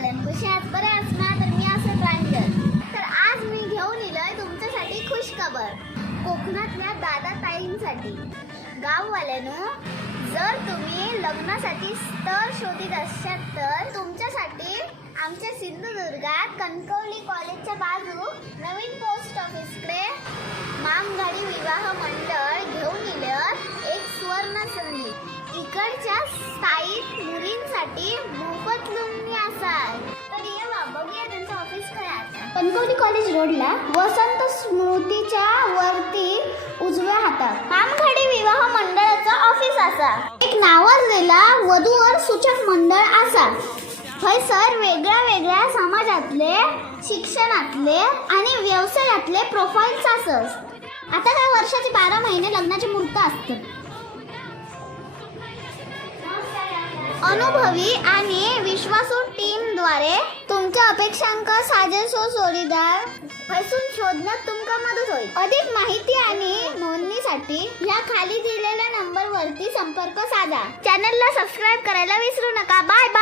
पालन कशी आज बरे असणार तर मी असं प्रांजल तर आज मी घेऊन येलोय तुमच्यासाठी खुश खबर. कोकणातल्या दादा ताईंसाठी. गाववाल्यानो जर तुम्ही लग्नासाठी स्थळ शोधित असाल तर तुमच्यासाठी आमच्या सिंधुदुर्गात कणकवली कॉलेजच्या बाजू नवीन पोस्ट ऑफिसकडे मामगाडी विवाह मंडळ घेऊन येलं एक सुवर्ण संधी. इकडच्या स्थायिक मुलींसाठी मोफत कणकवली कॉलेज रोडला वसंत स्मृतीच्या वरती उजव्या हातात. कामखाडी विवाह मंडळाचा ऑफिस असा. एक नावाजलेला वधूवर सूचक मंडळ असा. थंयसर वेगळ्या वेगळ्या समाजातले शिक्षणातले आणि व्यवसायातले प्रोफाईल्स असत आता काय वर्षाचे बारा महिने लग्नाचे मुहूर्त असतात अनुभवी आणि विश्वासू टीमद्वारे तुमच्या अपेक्षांका साजेसो सोडीदार फसून शोधण्यात तुमका मदत होईल. अधिक माहिती आणि नोंदणीसाठी ह्या खाली दिलेल्या नंबरवरती संपर्क साधा. चॅनलला सबस्क्राईब करायला विसरू नका. Bye bye.